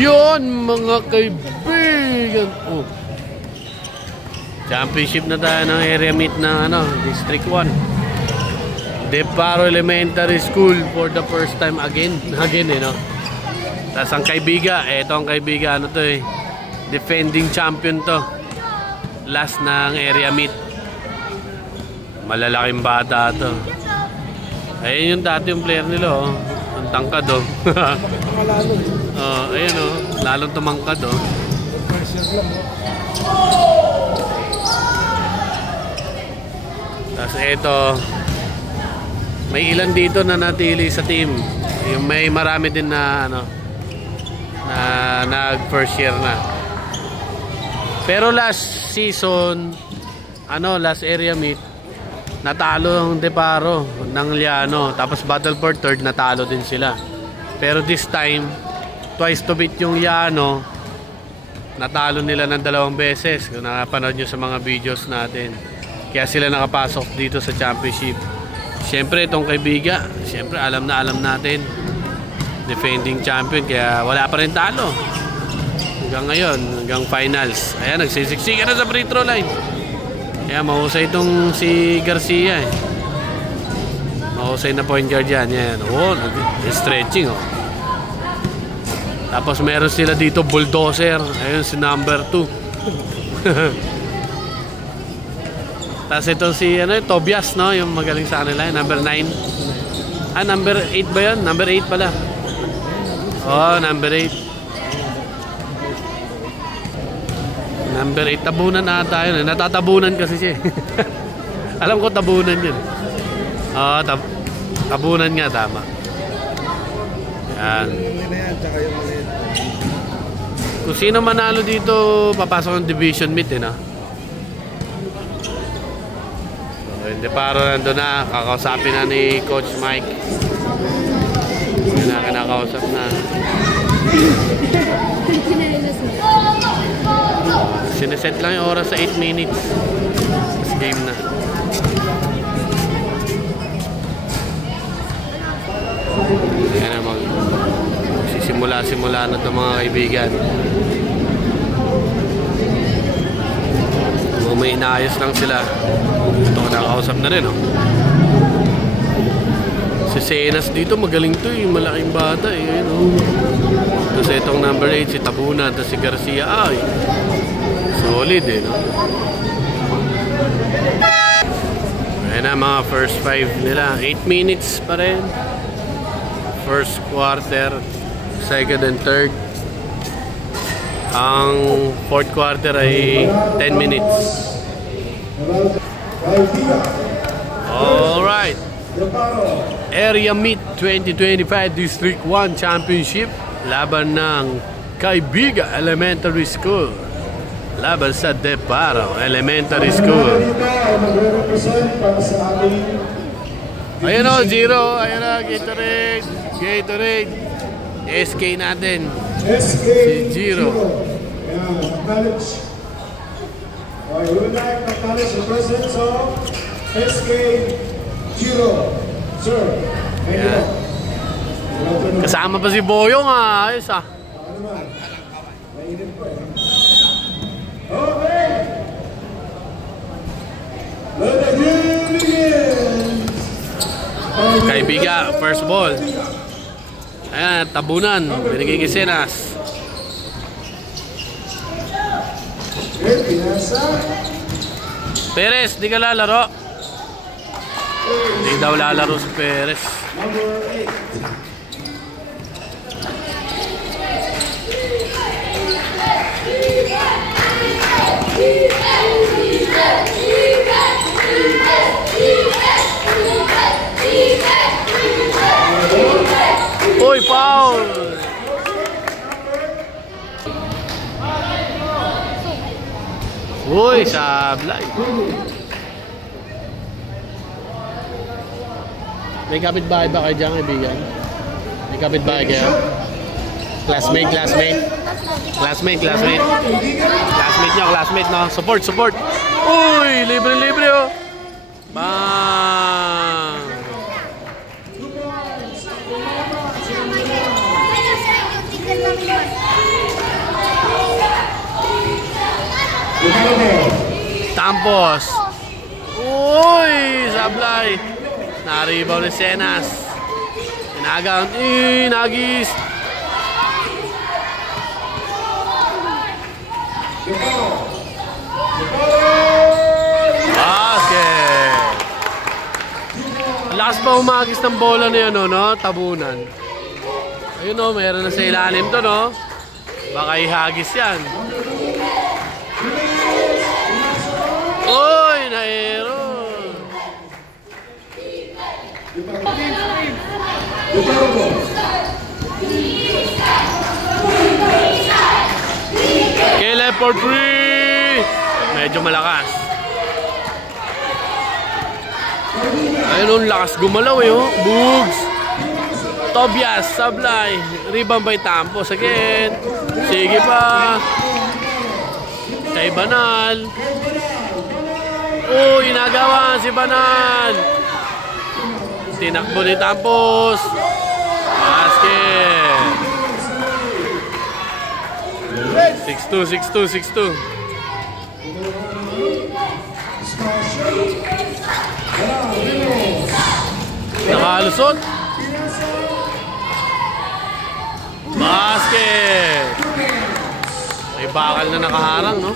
Yun mga kaibigan. Oh. Championship na tayo ng area meet ng District 1. Deparo Elementary School for the first time again no. Tapos ang kaibiga, eto ang kaibiga, defending champion to. Last ng area meet. Malalaking bata to. Ayun yung dati yung player nila, oh. Ang tangkad, oh. Ayun, oh. Lalong tumangkad, oh. Tapos eto, may ilan dito na natili sa team. Yung may marami din na na nag first year na. Pero last season, last area meet, natalo ang Deparo ng Liano. Tapos battle for third, natalo din sila. Pero this time, twice to beat yung Liano. Natalo nila ng 2 beses. Kung nakapanood nyo sa mga videos natin. Kaya sila nakapasok dito sa championship. Siyempre itong kaibiga, siyempre alam natin, defending champion, kaya wala pa rin talo hanggang ngayon, hanggang finals. Ayan, nagsisiksikan na sa free throw line. Kaya mahusay itong si Garcia, mahusay na point guard yan. Yan. Oh, stretching, oh. Tapos meron sila dito bulldozer. Ayun si number 2. Tapos ito si Tobias, no, yung magaling sa kanila, number 9. Number 8 ba yun? Number 8 pala. Oh, number 8. Number 8, tabunan ata yun. Natatabunan kasi siya. Alam ko tabunan yun. Oh, tabunan nga, tama. Yan. Kung sino manalo dito, papasok ng division meet, no? Hindi paro nandun na, kakausapin na ni Coach Mike. Kinakausap na. Sineset lang yung oras sa 8 minutes. Tapos game na. Ayan na, magsisimula na itong mga kaibigan. May inaayos lang sila. Ito, nakakausap na rin, oh. Si Senas dito, magaling to, eh. Malaking bata, eh. Ayun, oh. Tapos itong number 8, si Tabunan. Tapos si Garcia, ay, solid, eh, no? Ayan na, mga first 5 nila. 8 minutes pa rin. First quarter, second and third. Ang fourth quarter ay 10 minutes. Alright. Area Meet 2025 District 1 Championship. Laban ng Kaibiga Elementary School laban sa Deparo Elementary School. Ayan o, Zero. Ayan o, Gatorade. SK natin. Si Zero. I would like to acknowledge the presence of SK Zero. Sir, thank you. Kasama pa si Boyong, ayos, Okay. Let the game begin. Kaibiga, first ball. Ayan, Tabunan. Binigay kay Senas. Perez, di ka lalaro. Di daw lalaro si Perez. Uy, foul! Uy, sablay. May kapitbahay ba kayo dyan, kaibigan? May kapitbahay kayo? Classmate nyo, support. Uy, libre, oh. Bang! Tampos. Uy, sablay. Na-rebound ni Senas. Inagang, Nagis. Basket. Lakas pa umagis ng bola na yun, no? Tabunan. Ayun, no? Meron na sa ilalim to, no? Baka ihagis yan. Uy, naero. Caleb for free. Medyo malakas. Ayun, lakas gumalaw eh, oh. Bugs. Tobias, sablay. Rebound by Tampos again. Sige pa. Kay Banal. Oh, inagawa si Banal. Tinakbo ni Tampos. Basket. 6-2. Nakalusot. Basket. May bakal na nakaharang, no?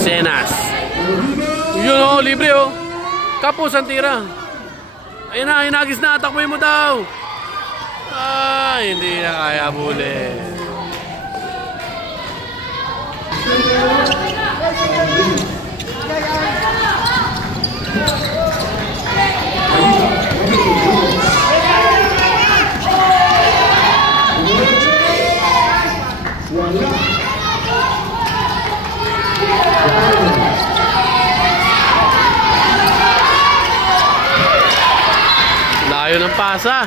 Senas. Yun, oh, libre, oh. Kapos ang tira. Ayun na, inagis na. Takboy mo daw. Hindi na kaya buli. Layo ng pasa.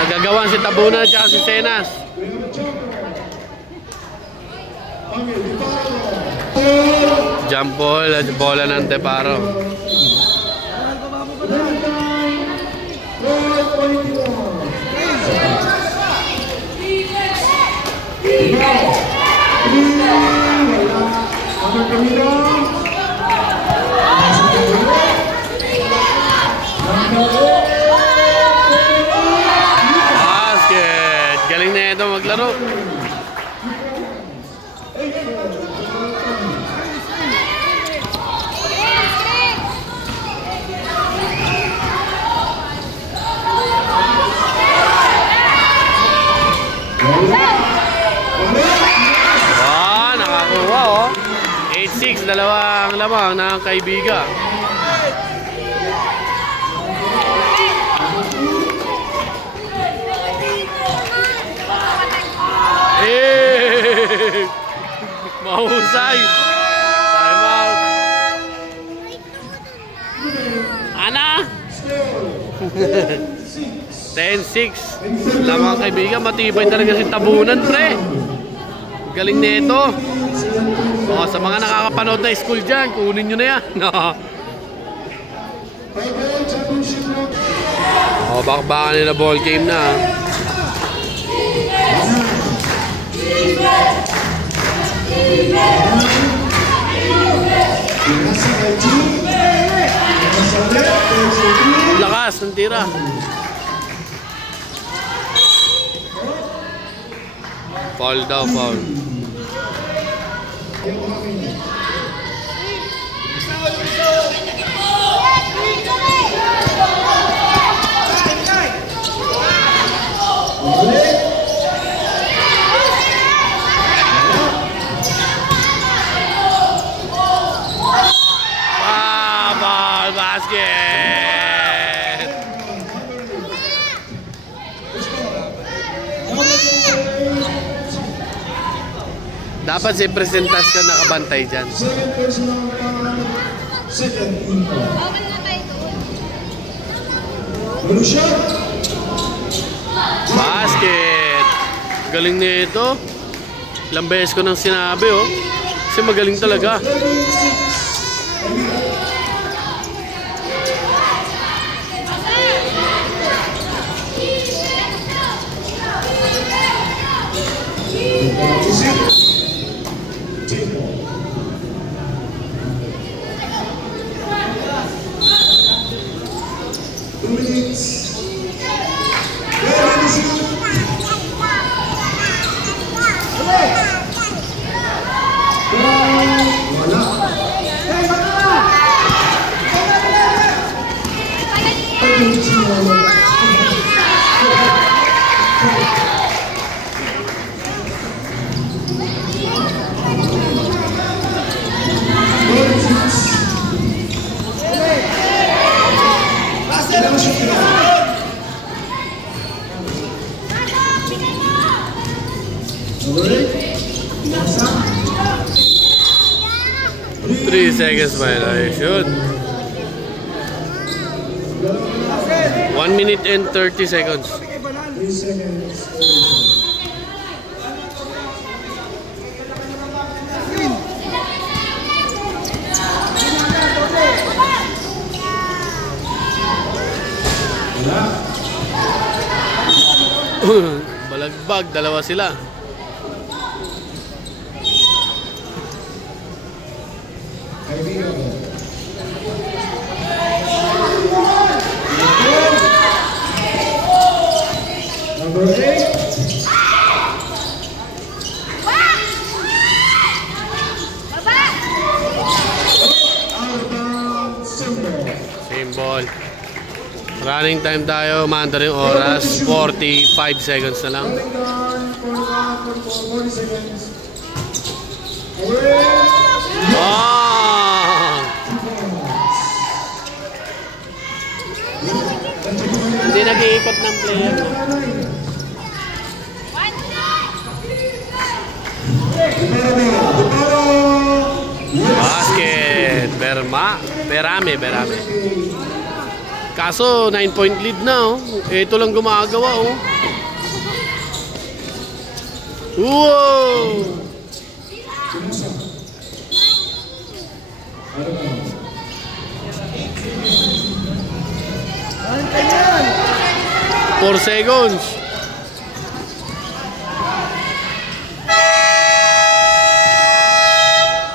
Nagagawan si Tabunan at si Senas. Jump ball at bola ng Teparo. Basket. Galing na ito maglaro. Nakakuha, oh. 8-6, dalawang lamang ng kaibigan. Mahusay. Time out. Ana? 10-6. Lamang kaibigan, matibay talaga si Tabunan, pre. Galing nito. Oh, sa mga nakakapanood na school dyan, kunin nyo na yan. Oh, baka nila ball game na. Lakas ng tira. Foul daw, foul. Basket. Dapat si presentasyon nakabantay dyan. Basket. Galing nito. Ilang beses ko nang sinabi, oh. Kasi magaling talaga. Three seconds violation. 1 minute and 30 seconds. 3 seconds. Balagbag, dalawa sila. Number 8. Symbol. Running time tayo, manda rin oras, 45 seconds na lang. Ah! Hindi nag-iikot ng player. Basket! Berame. Kaso 9-point lead na, oh. Ito lang gumagawa, oh. Wow! 4 seconds.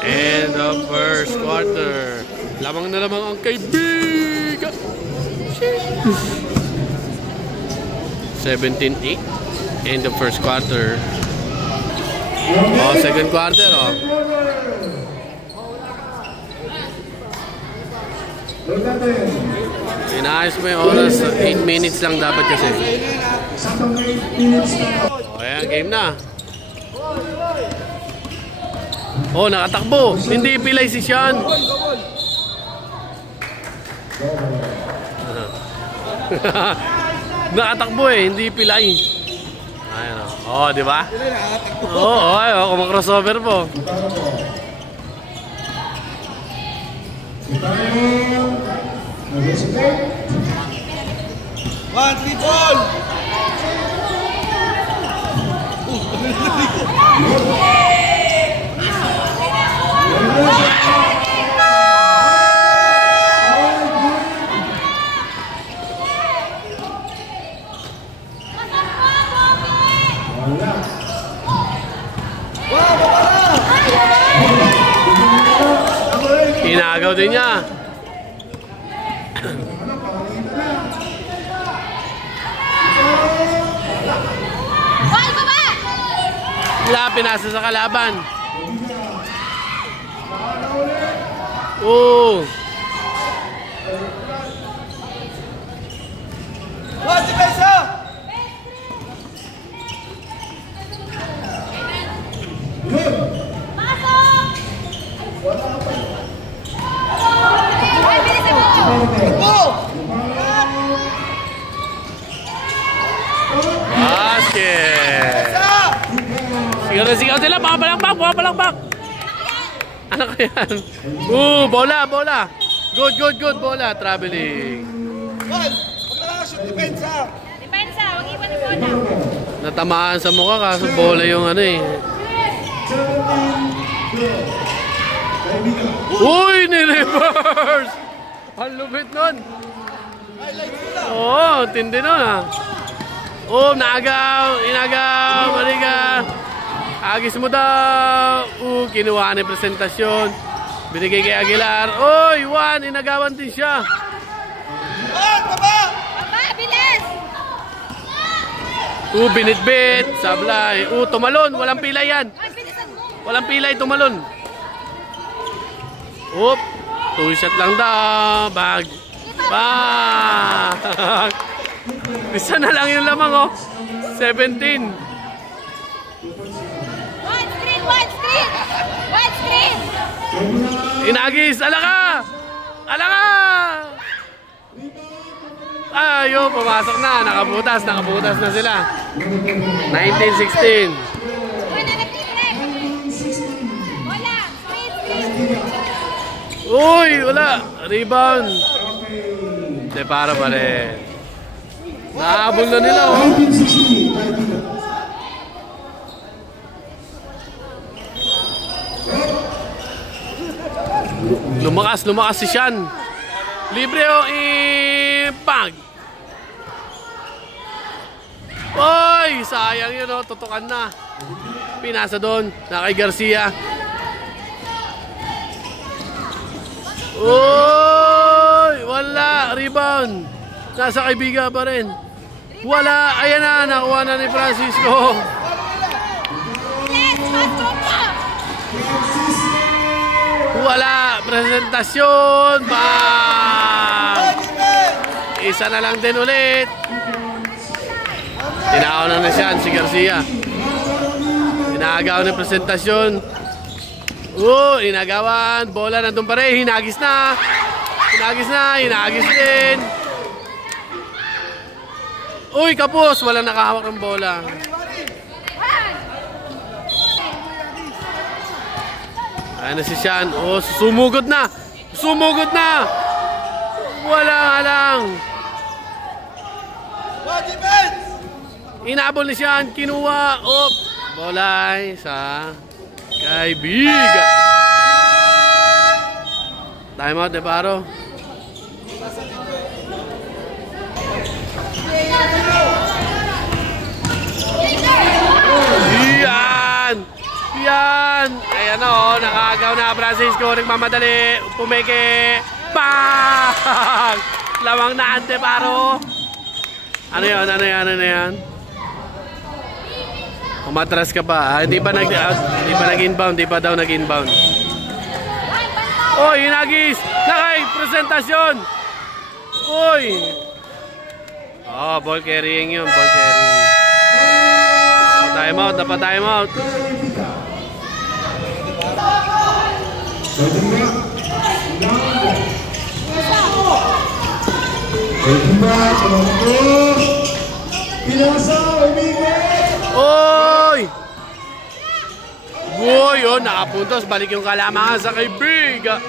And the first quarter. Lamang na lamang ang kaibigan. 17-8 in the first quarter. Oh, second quarter, oh. Inaayos mo yung oras. 8 minutes lang dapat kasi. Oh, ayan, game na. Oh, nakatakbo. Hindi pilay si Sean. Nakatakbo eh, hindi pilay. Ayan, oh, di ba? Oo, oh, kumakrossover po. One, three, ball! Inagaw din niya. Wala, pinasa sa kalaban. Oh. What's the best, huh? Basket. Sigaw sila, pumapalakpak. Ano ko yan? Bola. Good, bola. Traveling. Wag na lang shoot, depensa. Depensa, huwag iwan yung bola. Natamaan sa mukha kaso bola yung ano eh. 17, Uy! Ni-reverse! Ang lupit nun! Oo, tindi nun ah. Oh, naagaw! Inagaw! Mariga! Agis mo daw! Kinuha na yung presentasyon. Binigay kay Aguilar. Uy! Juan! Inagawan din siya. Baba! Baba, bilis! Binitbit! Sablay! Tumalon! Walang pilay yan! Ay, bilisan mo! Walang pilay, tumalon! Oop! 2 shot lang daw! Bag! Bag! Isa na lang yung lamang oh! 17! One screen! One screen! One screen! Inagis! Alaka! Alaka! Ayo, pumasok na. Nakabutas na sila. 19-16. Wala na pinrep! Wala! Screen! Uy, wala. Rebound. De para pa rin. Nahabol na nila oh. 19-16. Lumakas si Sean. Libre oh, bag. Oy, sayang yun oh, tutukan na. Pinasa doon, na kay Garcia. Oy, wala, rebound. Nasa kaibigan pa rin. Wala, ayan na, nakuha na ni Francisco. Bilis! Pasok mo! Wala, presentasyon. Bang! Isa na lang din ulit. Tinakaw na siya si Garcia. Inagaw ng presentasyon. Inagawan. Bola nandun pa rin. Hinagis na. Hinagis din. Uy, kapos. Walang nakahawak ng bola. Ayan na si Sean. Sumugod na. Wala nga lang. Defense! Inabol ni Sean. Kinuha. Bolay sa kaibigan. Time out, Deparo. Yan! Ayan o, nakagaw na Francisco, nagmamadali, pumeke, bang! Lamang na ante paro. Ano yan? Umatras ka pa, hindi pa nag-inbound, hindi pa daw nag-inbound. Hinagis! Nakay, presentasyon! Ball carrying yun, ball carrying. Time out. Nakapuntos, balik yung kalamangan sa kaibigan.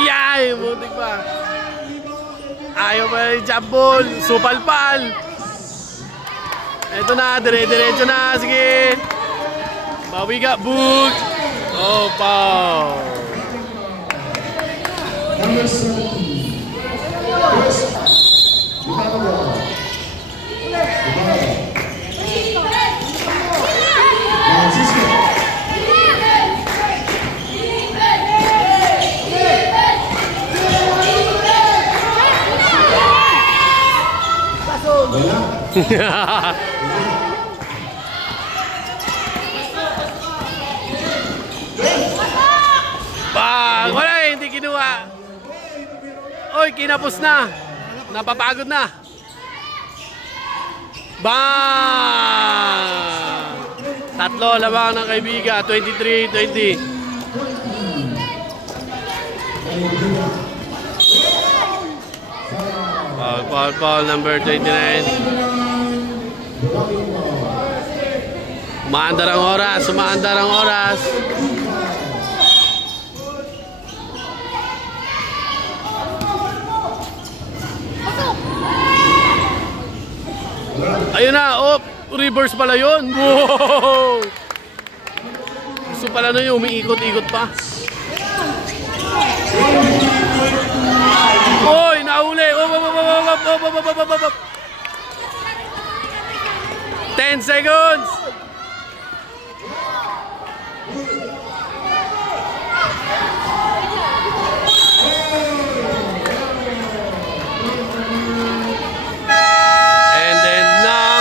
Iyay! Butik pa. Ayaw pa yung jump ball. Supalpal. Ito na. Dire-diretso na. Sige. Bawi ka. Book. Foul. Number 17. First, Bang! Wala eh, hindi kinuha. Oy, kinapos na. Napapagod na. Bang! Tatlo labang ng kaibigan. 23-20. Foul number 29. Umaandar ang oras. Umaandar ang oras. Ayun na, oh, reverse pala yun. Wow! Gusto pala na yun, umiikot-ikot pa. Oy, nahuli. 10 seconds.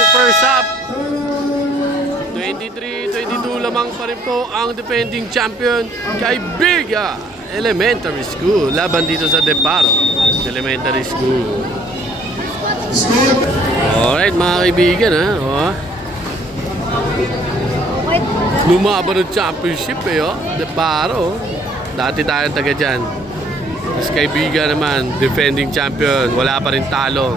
First up, 23-22 lamang pa rin po ang defending champion Kaibigan Elementary School laban dito sa Deparo Elementary School. Alright mga kaibigan, ha? Oh. Lumaban ng championship eh, oh. Deparo. Dati tayong taga dyan. Tapos Kaibigan naman, defending champion. Wala pa rin talo.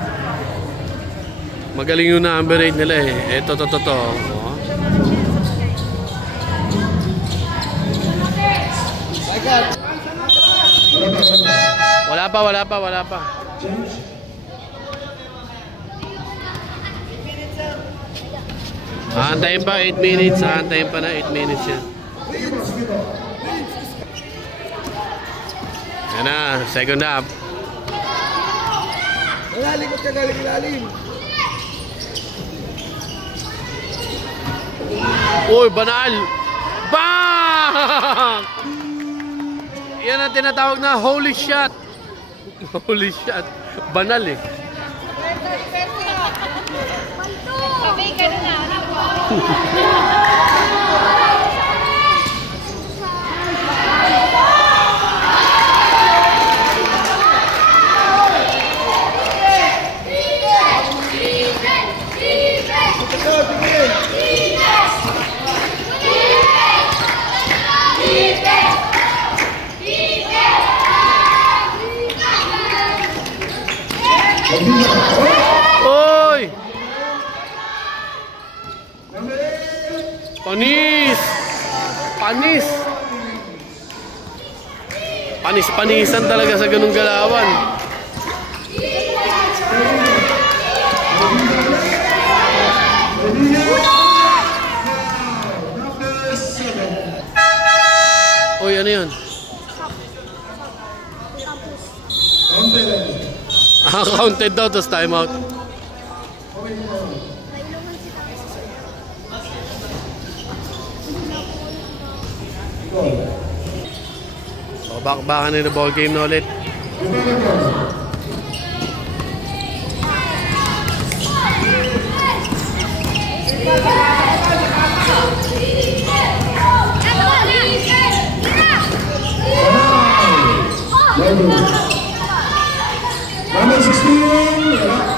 Magaling yung number 8 nila eh. Eto, to. Oh. Wala pa. Aantayin pa 8 minutes. Aantayin pa na 8 minutes yan. Yan na, second half. Lalim ka galing ilalim. Uy, banal! Bang! Yan ang tinatawag na holy shot. Holy shot. Banal eh. Sabi ka na. Oy! Panis! Panis-panisan talaga sa ganung galawan. Oy, ano yun? Counted daw, tapos time out. So, baka na yung ball game na ulit. Number 16,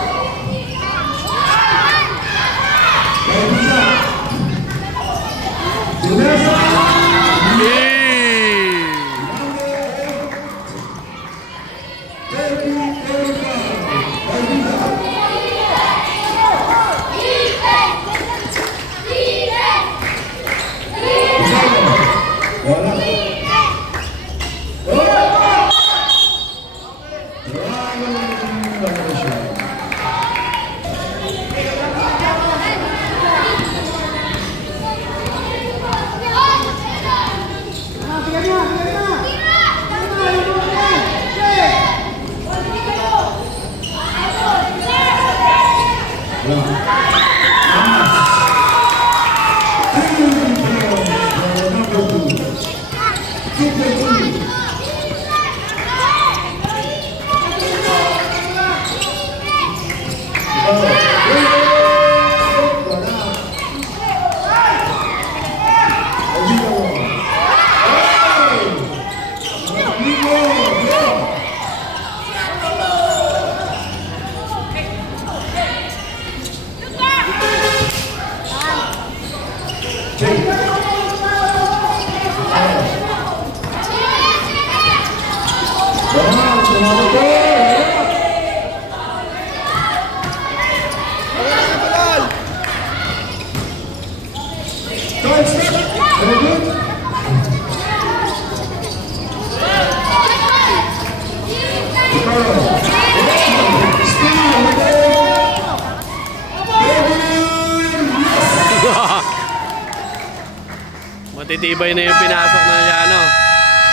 Matitibay na yung pinasok na Liano.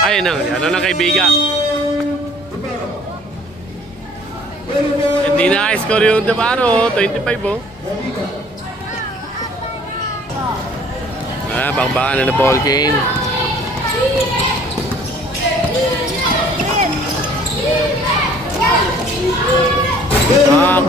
Ayun na, Liano na kaibigan. Hindi na score yung Deparo, 25 oh. Bakbakan na ball game. Dog.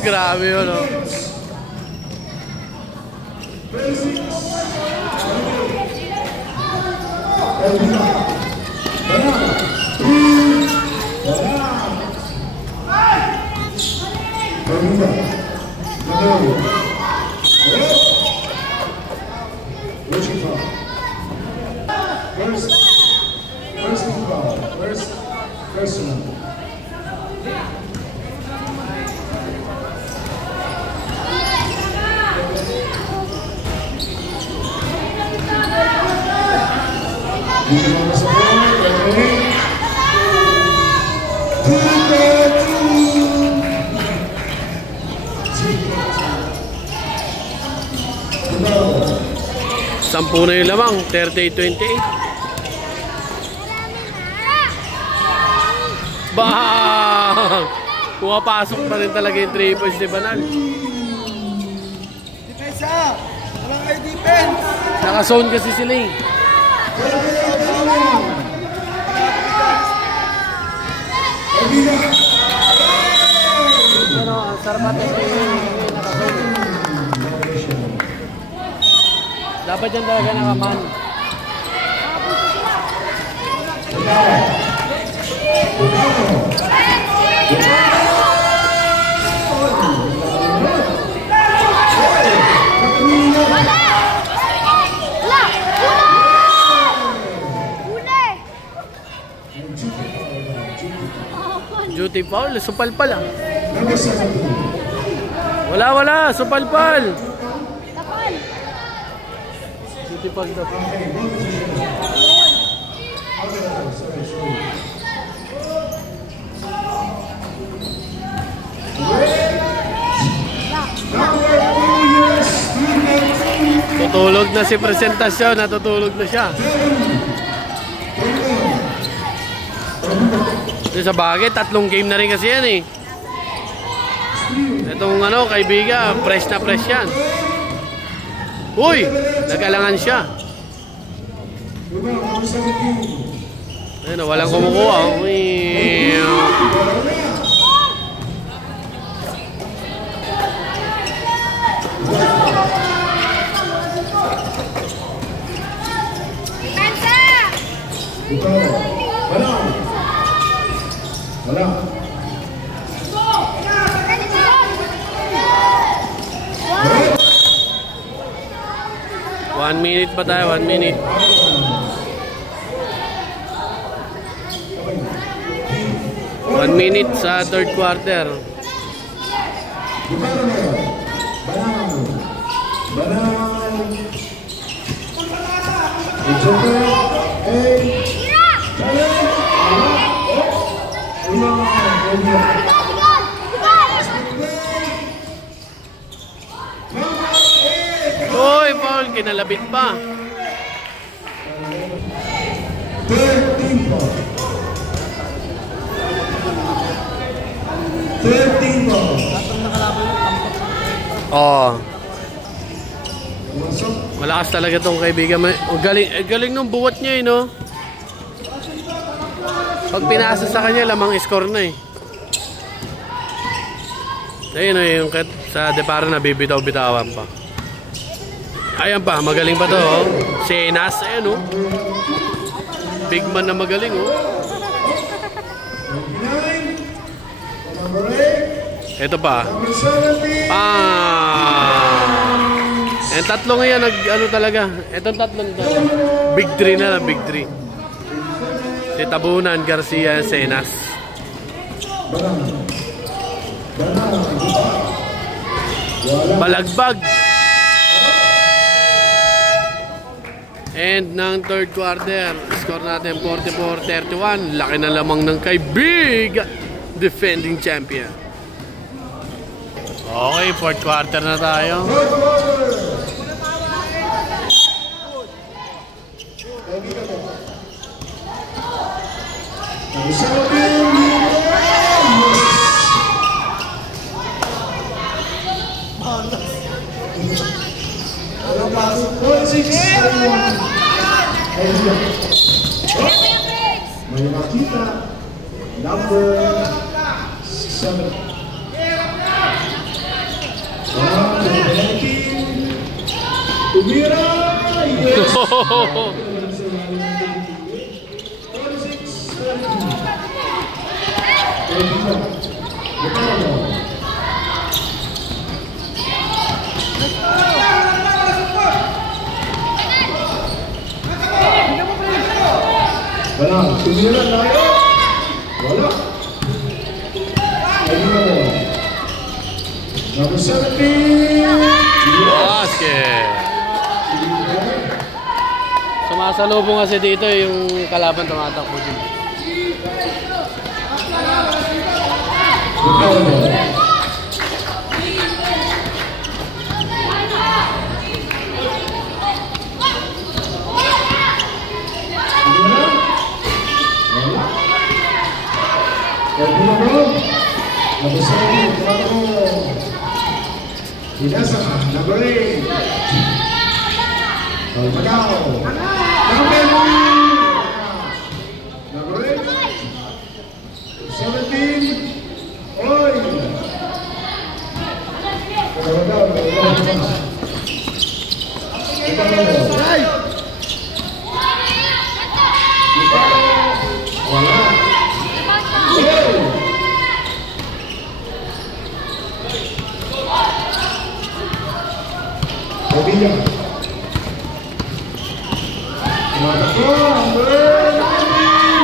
Grabe yun oh. Sampu na yung lamang, 38-28. Bang! Pumapasok pa rin talaga yung 3 points ni Banal. Depensa! Walang kayo defense! Naka-zone kasi sila eh. Ano, ang sarap natin sa iyo. Dapat yan talaga nakaman. Duty foul, supalpal ah. Wala, supalpal. Duty foul daw. Tutulog na si presentasyon, natutulog na siya. Sa bagay, 3 game na rin kasi yan eh. Itong ano, kaibigan, fresh na fresh yan. Uy, nag-alangan siya. Ayun, walang kumukuha. Uy. Wala. 1 minute pa tayo, 1 minute. 1 minute sa third quarter. Uy, Paul, kinalabit pa. 13 ball. Oh. Malakas talaga tong kaibigan. Galing nung buwat niya eh, no? Pag pinasa sa kanya, lamang score na eh. Ayun o, yung sa Deparo na bibitaw-bitawan pa. Ayan pa, magaling pa to oh. Si Enas, ayan oh. Big man na magaling oh. Number 8. Ito pa. Number 17. Yung tatlo ngayon, ano talaga. Itong tatlo nito. Big 3 na, big 3. Si Tabunan, Garcia, Senas. Balagbag. And ng third quarter, score natin 44-31. Laki na lamang ng kay Big, defending champion. Okay, fourth quarter na tayo. May makita number 7. Tumira! Yes! Wala, tumira tayo. Wala. Number 17. Basket. Sumasalubong kasi dito yung kalaban tumatakbo din. Number 7, Inasa, number 8. Magao. Number 8. 17. Oy.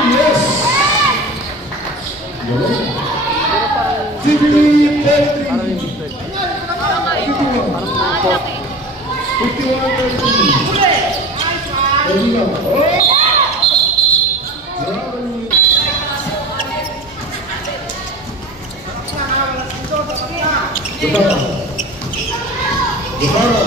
Yes. Ito. Go, Deparo!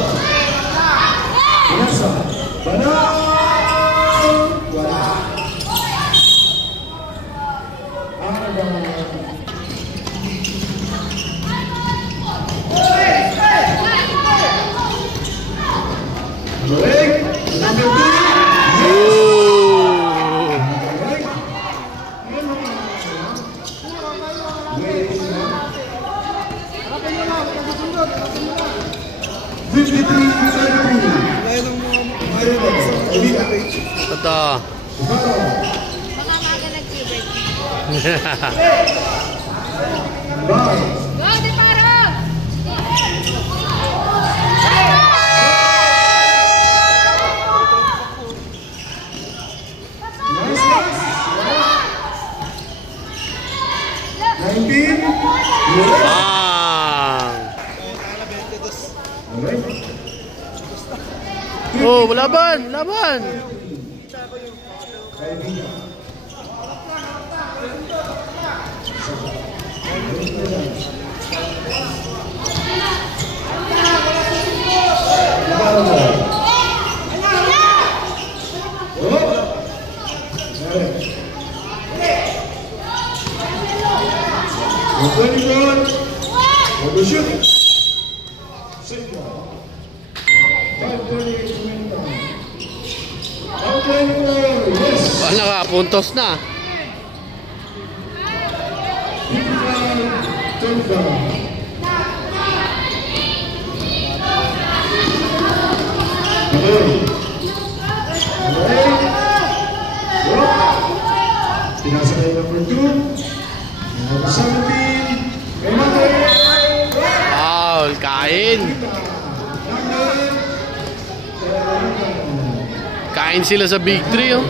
Oh, laban, laban. Nakapuntos na. Pinasakay number 2. Number 17. Foul, kain. Kain sila sa Big 3, oh.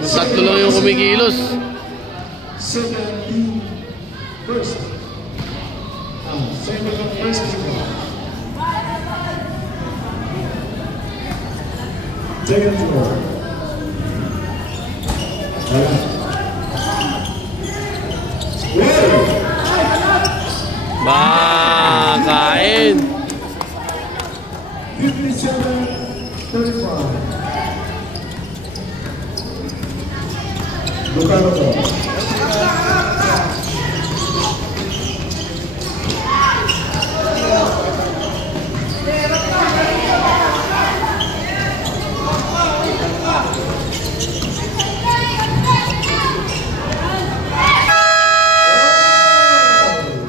Tatlo lang yung kumikilos. 17 first. First. Second floor. Ba, kain. 57-35. Lucado.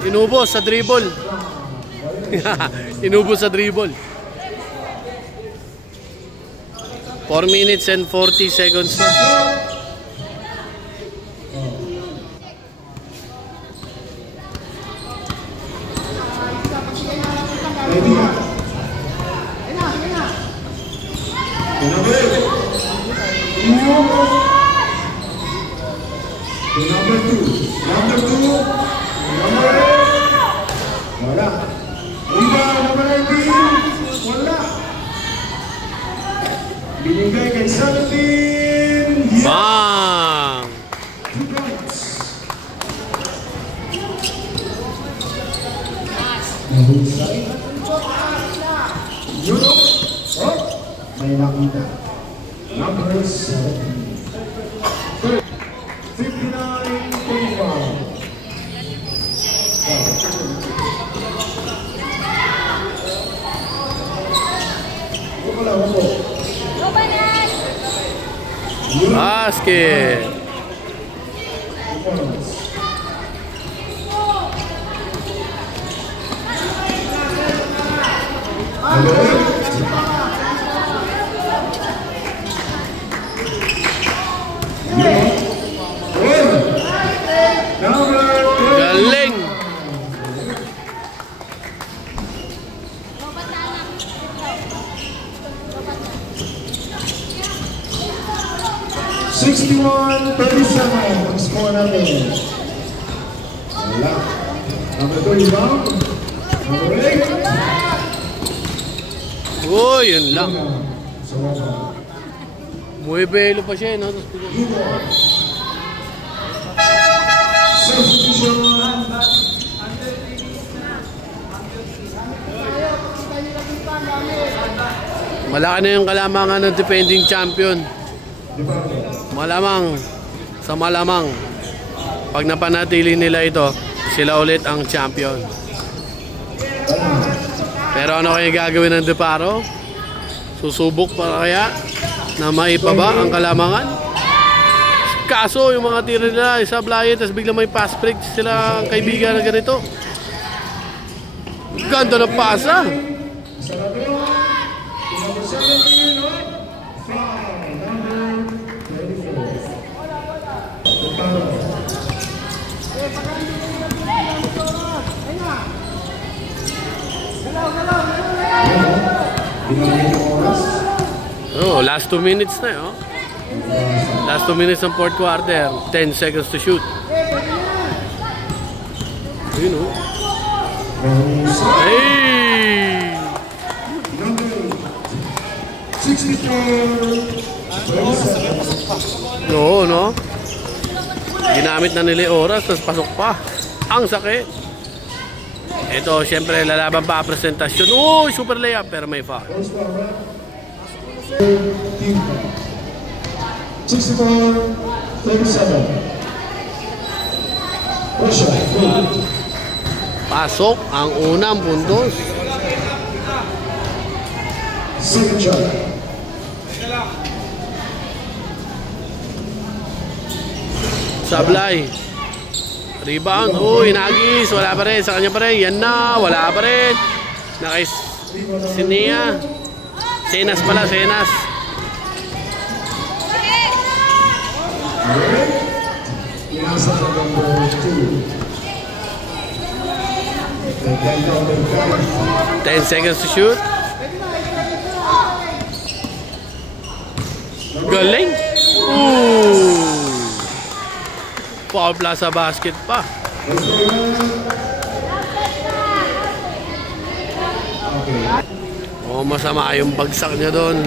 Inubos sa dribble. Inubos sa dribble. 4 minutes and 40 seconds na. Binigay kay 17. Bang! May nakita. Number 17. 59-25. Basket. Galing. 61-37 ang score natin. Wala. Number 2 rebound. Number 8. Oh, yun lang. Sa wala. Muebelo pa siya, no? Substitution. Malaki na yung kalamangan ng defending champion. Malamang, sa malamang, pag napanatili nila ito, sila ulit ang champion. Pero ano kaya gagawin ng Deparo? Susubok pa kaya na maipaba ang kalamangan? Kaso yung mga tira nila, isablayan, tapos biglang may pass break sila ang kaibigan na ganito. Ganda ng pasa. Oh, last 2 minutes na eh, oh. Last 2 minutes ng fourth quarter. 10 seconds to shoot. Ayun, oh. Hey! 64. Oo, no? Ginamit na nila yung oras, tapos pasok pa. Ang sakit. Ito, syempre, lalaban pa ang presentasyon. Uy, super layup, pero may foul. 64-37. Pasok ang unang puntos. Second shot. Sablay. Rebound. Uy, Nagis. Wala pa rin. Sa kanya pa rin. Yan na. Wala pa rin. Nakais. Sinia. Senas pala. Senas. Inasa sa number 2. 10 seconds to shoot. Galing! Ooh! Foul Plaza basket pa. Oh, masama yung bagsak niya doon.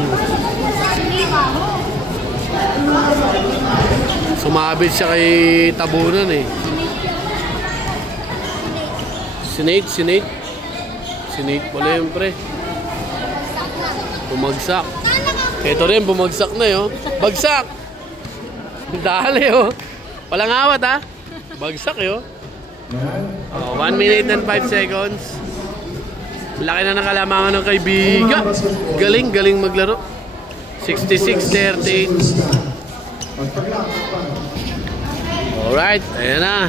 Sumabit siya kay tabunan eh. Sinate pala yun pre. Bumagsak. Ito rin, bumagsak na yun. Bagsak! Dali oh. Walang awat ha. Bagsak yun. 1 minute and 5 seconds. Laki na nakalamangan ng kaibiga. Galing maglaro. 66-38. Alright, ayan na.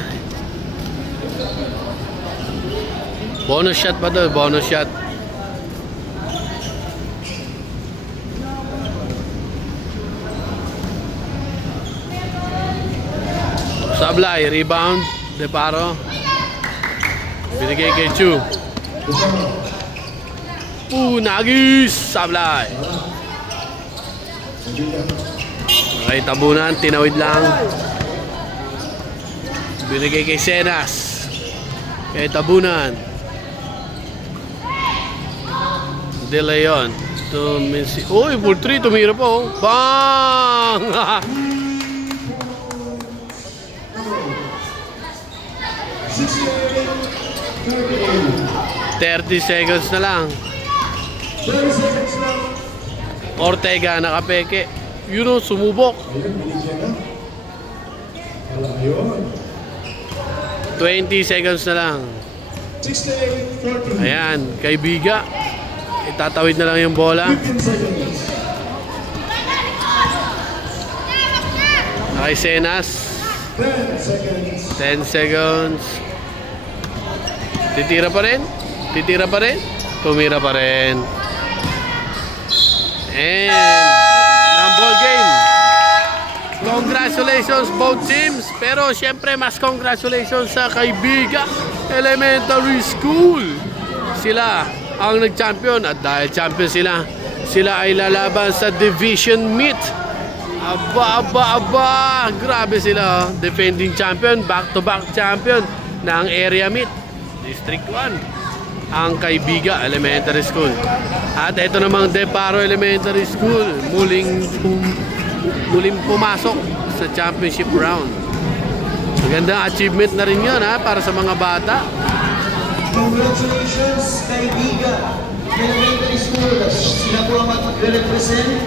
Bonus shot pa to, bonus shot. Sablay, rebound, Deparo. Binigay kay Chu. Nagis, Sablay. Okay, tabunan, tinawid lang. Binigay kay Senas. Kay tabunan. De Leon. Uy, full 3, tumira pa oh. Bang! 30 seconds na lang. Ortega nakapeke. Yun o, sumubok. 20 seconds na lang. Ayan, kaibiga. Itatawid na lang yung bola. Okay, Senas. 10 seconds. Titira pa rin. Tumira pa rin. And non-ball game. Congratulations both teams. Pero syempre mas congratulations sa Kaibiga Elementary School. Sila ang nag-champion at dahil champion sila ay lalaban sa division meet. Aba. Grabe sila. Defending champion, back-to-back champion ng area meet. District 1. Ang Kaibiga Elementary School. At ito namang Deparo Elementary School. Muling pumasok sa championship round. Magandang achievement na rin yun ha, para sa mga bata. Congratulations, Kaibiga Elementary School. Sila po ang mag-represent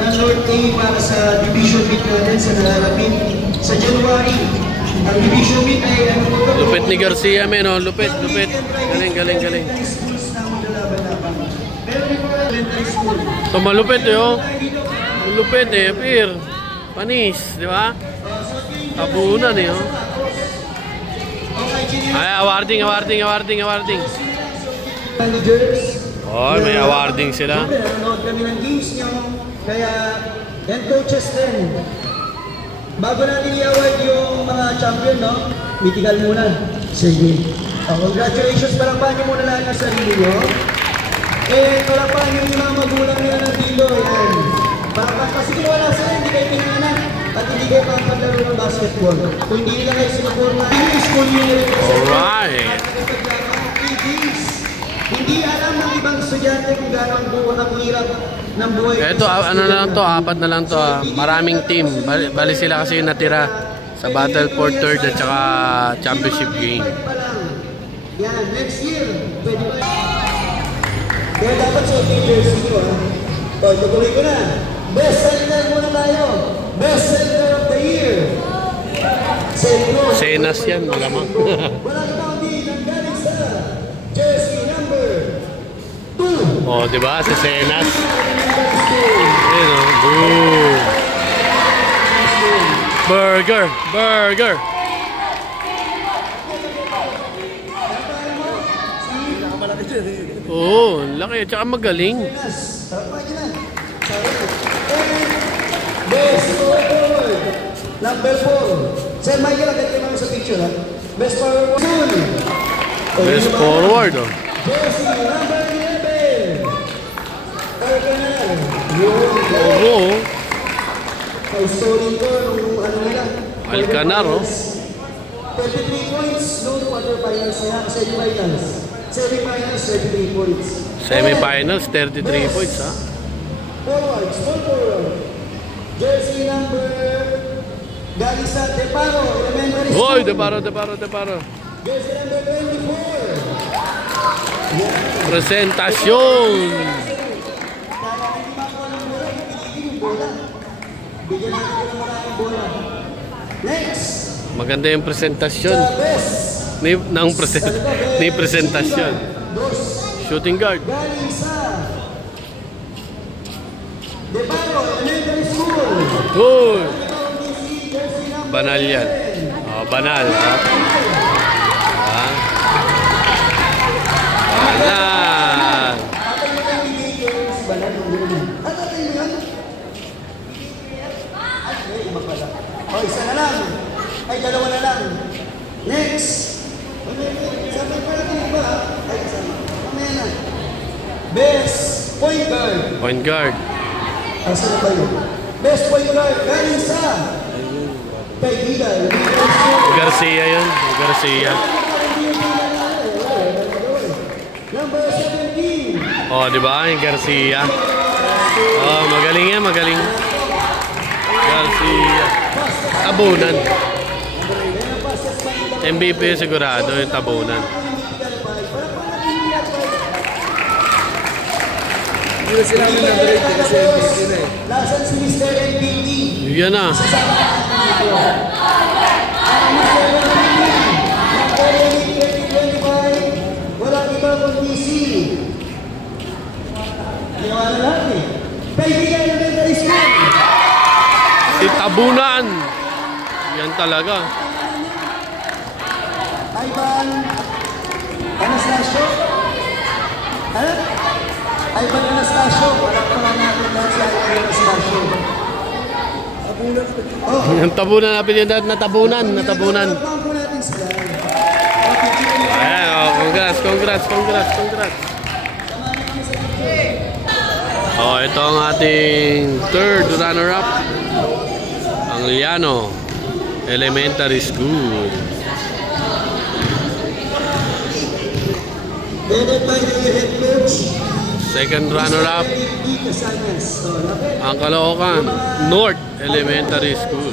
ng North A para sa division meet natin sa nalalapit sa January. Ang division meet ay lupit ni Garcia men, oh. Lupit. Galing. So malupit eh, oh. Lupit eh, Pir. Panis, di ba? Tabunan eh, oh. Ay, awarding. Oh, may awarding sila. Nanonood kami ng games nyo, kaya yan coaches din. Bago natin i-award yung mga champion, no? Mitigal muna. Sige. Congratulations, palampahan nyo muna lahat ng sarili nyo. Palampahan nyo yung mga magulang nila ng dilo. Yan. Kasi kung wala sila, hindi kayo pinanganak. At hindi kayo pampaglaro ng basketball. Kung hindi nila kayo sinupurma, hindi school nyo nila. Alright. Hindi alam ng ibang estudyante kung gano'n ang hirap ng buhay. Ito, ano na lang to, 4 na lang to. Maraming team. Bali sila kasi natira sa Battle for Third at saka championship game. Yan, next year, pwede ba? Kaya dapat sa jersey ko, ha? O, tutuloy ko na. Best seller muna tayo. Best seller of the year. Senas yan, malamang. Wala ka bang di nanggaling sa jersey number 2. Oh, di ba? Si Senas. Ayun, oh. Boom. Burger. Oh, laki. Tsaka magaling. Number 4. Sir Michael, agad ka naman sa picture, ha? Best forward. Best forward, oh. Jersey, number 11. Alcanar. Oo. Kay Solin ko, nung ano nila. Alcanar, oh. 33 points, no quarterfinals na, semifinals. Semifinals, 33 points. Semifinals, 33 points, ha? Forward, small forward. Jersey number galing sa Deparo, Elementary School. Hoy, Deparo. Jersey number 24. Presentasyon. Kaya hindi makuha ng bola, pinigil yung bola. Bigyan natin ng maraming bola. Next. Maganda yung presentasyon. Sa best. Ni presentasyon. Dos. Shooting guard. Galing sa Deparo, Elementary School. Hoy. Jersey number Banal yan. Oh, banal. Ha? Ah. Banal. Atay mo lang bigay sa banal ng gano'n. Atay mo yan? Ay, iba pala. O, isa na lang. Ay, dalawa na lang. Next. Sabi pa natin iba, ha? Ay, isa na. Mamaya na. Best point guard. Point guard. Asa na ba yun? Best point guard. Galing sa kay Vida. Garcia yun. Garcia. Number 17. Oh, di ba? Yung Garcia. Oh, magaling yan, magaling. Garcia. Tabunan. MVP sigurado yung tabunan. Hindi sila ng number 8 kasi MVP na eh. Lasan si Mr. MVP. Yan na. Walang iba kundi si ginawa na lahat eh. Kaibigan Elementary School. Si Tabunan. Yan talaga. Ivan Anastasio. Ano? Ivan Anastasio. Walang natin lahat si Ivan Anastasio. Yung tabunan natin yun. Natabunan. Pagpapang po natin sila. Ayan, oh, congrats. Oh, ito ang ating third runner-up. Ang Liano Elementary School. Headed by the head coach. Second runner-up, ang Caloocan North Elementary School.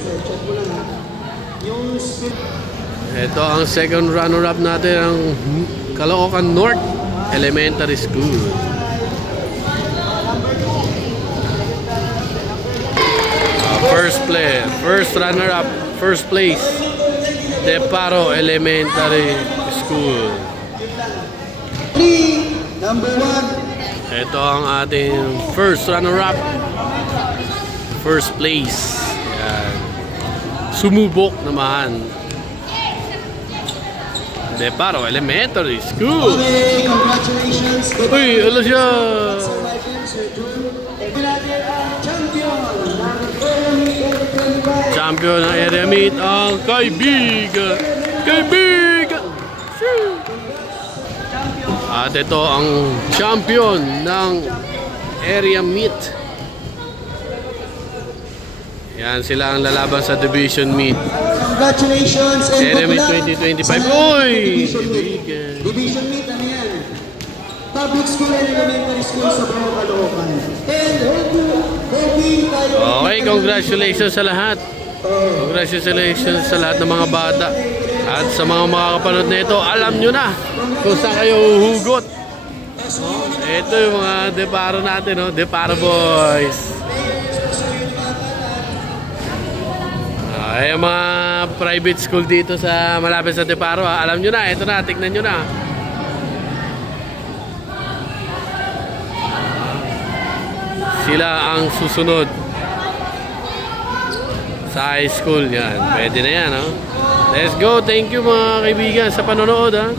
Ito ang second runner-up natin, ang Caloocan North Elementary School. First runner-up, first place, Deparo Elementary School. Number 1. Ito ang ating first runner-up, first place. Yan. Sumubok naman. Deparo Elementary School. Okay, congratulations. Uy, ano siya? Sir Michael, Sir Jun. Natin ang champion ng Area Meet 2025. Champion ng Area Meet, ang Kaibigan. At ito ang champion ng Area Meet. Yan sila ang lalaban sa Division Meet. Congratulations and Area good Meet luck 2025. sa Uy! Division Meet. Division Meet, ano yan? Public School and Elementary School sa buong Caloocan. And hoping tayo... Okay, congratulations sa lahat. Congratulations sa lahat ng mga bata. At sa mga makakapanood na ito, alam nyo na kung saan kayo uhugot. Ito yung mga Deparo natin, no? Deparo Boys. Ay, mga private school dito sa malapit sa Deparo, ha? Alam nyo na, ito na, tignan nyo na. Sila ang susunod sa high school. Yan, pwede na yan, no? Let's go, thank you mga kaibigan sa panonood, ha?